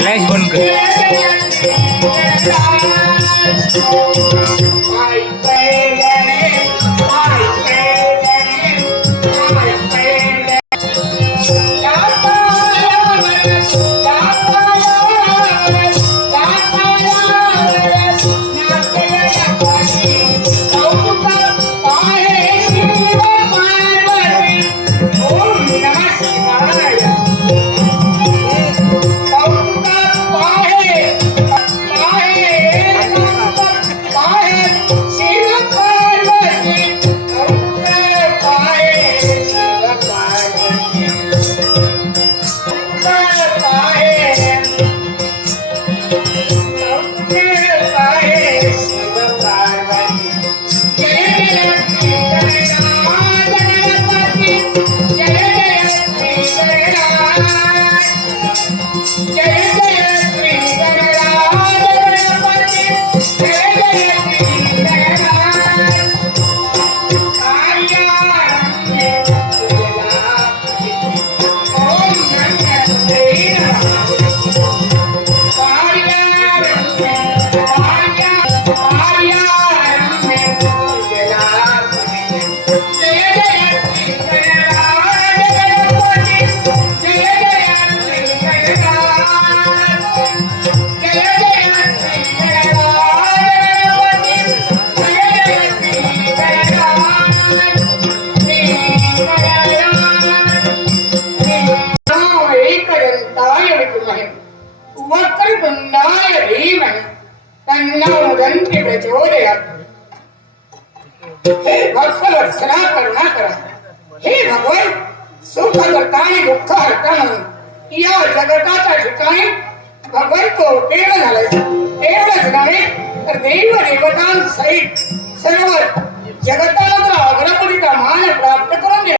फ्लॅश बंद कर. हे भक्तवत्सला करुणा करा. हे भगवान सुख करता आणि दुःख हरता म्हणून या जगताच्या ठिकाणी भगवान कोटेड झालाय. एवढंच नव्हे तर देव देवतांसहित सर्व जगताला अग्रपरीचा मान प्राप्त करून दिला.